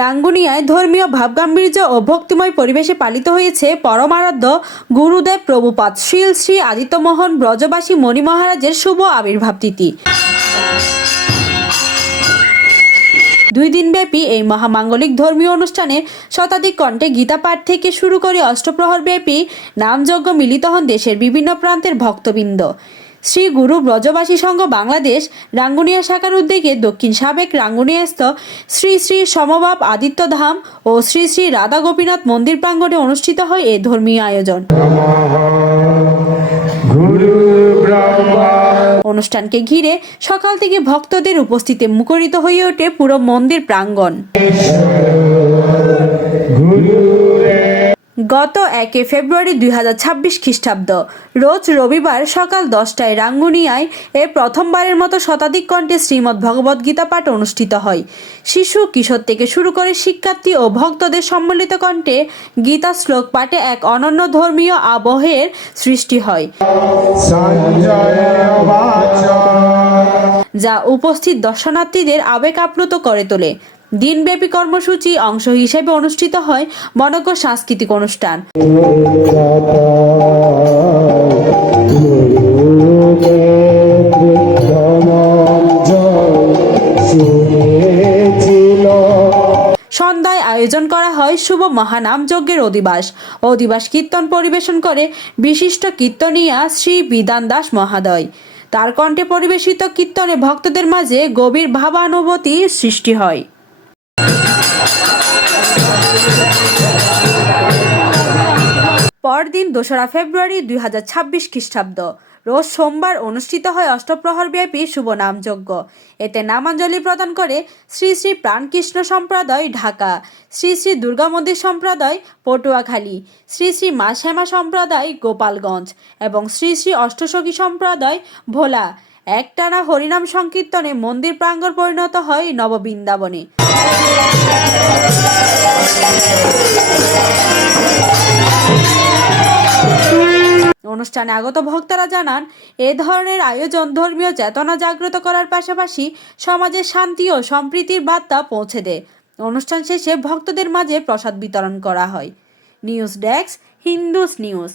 রাঙ্গুনিয়ায় ধর্মীয় ভাবগাম্ভীর্য ও ভক্তিময় পরিবেশে পালিত হয়েছে পরমারাধ্য গুরুদেব প্রভুপাদ শ্রী শ্রী আদিত্যমোহন ব্রজবাসী মণি মহারাজের শুভ আবির্ভাব তিথি। 2 দিনব্যাপী এই মহামাঙ্গলিক ধর্মীয় অনুষ্ঠানে শতাধিক কণ্ঠে গীতা পাঠ থেকে শুরু করে অষ্টপ্রহর ব্যাপী নামযজ্ঞ মিলিত হন দেশের বিভিন্ন প্রান্তের ভক্তবৃন্দ। শ্রী গুরু ব্রজবাসী সংঘ বাংলাদেশ রাঙ্গুনিয়া শাখার উদ্যোগে দক্ষিণ সাবেক রাঙ্গুনিয়াস্থ শ্রী শ্রী সমভাব আদিত্যধাম ও শ্রী শ্রী রাধা গোপীনাথ মন্দির প্রাঙ্গণে অনুষ্ঠিত হয় এই ধর্মীয় আয়োজন। অনুষ্ঠানকে ঘিরে সকাল থেকে ভক্তদের উপস্থিতিতে মুখরিত হয়ে ওঠে পুরো মন্দির প্রাঙ্গণ। গত 1 ফেব্রুয়ারি 2026 খ্রিস্টাব্দ রোজ রবিবার সকাল 10টায় রাঙ্গুনিয়ায় প্রথমবারের মতো শতাধিক কণ্ঠে শ্রীমদ্ ভগবদ গীতা পাঠ অনুষ্ঠিত হয়। শিশু কিশোর থেকে শুরু করে শিক্ষার্থী ও ভক্তদের সম্মিলিত কণ্ঠে গীতা শ্লোক পাঠে এক অনন্য ধর্মীয় আবহের সৃষ্টি হয়, যা উপস্থিত দর্শনার্থীদের আবেগ আপ্লুত করে তোলে। দিনব্যাপী কর্মসূচি অংশ হিসেবে অনুষ্ঠিত হয় মনোজ্ঞ সাংস্কৃতিক অনুষ্ঠান। সন্ধ্যায় আয়োজন করা হয় শুভ মহানাম যজ্ঞের অধিবাস কীর্তন পরিবেশন করে বিশিষ্ট কীর্তনিয়া শ্রী বিধান দাস মহাদয়। তার কণ্ঠে পরিবেশিত কীর্তনে ভক্তদের মাঝে গভীর ভাবানুভূতি সৃষ্টি হয়। পরদিন 2রা ফেব্রুয়ারি 2026 খ্রিস্টাব্দ রোজ সোমবার অনুষ্ঠিত হয় অষ্টপ্রহর ব্যাপী শুভ নামযজ্ঞ। এতে নামাঞ্জলি প্রদান করে শ্রী শ্রী প্রাণকৃষ্ণ সম্প্রদায় ঢাকা, শ্রী শ্রী দুর্গা মন্দির সম্প্রদায় পটুয়াখালী, শ্রী শ্রী মা শ্যামা সম্প্রদায় গোপালগঞ্জ এবং শ্রী শ্রী অষ্টসখী সম্প্রদায় ভোলা। একটানা হরিনাম সংকীর্তনে মন্দির প্রাঙ্গণ পরিণত হয় নববৃন্দাবনে। অনুষ্ঠানে আগত ভক্তরা জানান, এ ধরনের আয়োজন ধর্মীয় চেতনা জাগ্রত করার পাশাপাশি সমাজে শান্তি ও সম্প্রীতির বার্তা পৌঁছে দেয়। অনুষ্ঠান শেষে ভক্তদের মাঝে প্রসাদ বিতরণ করা হয়। News desk, Hindus news.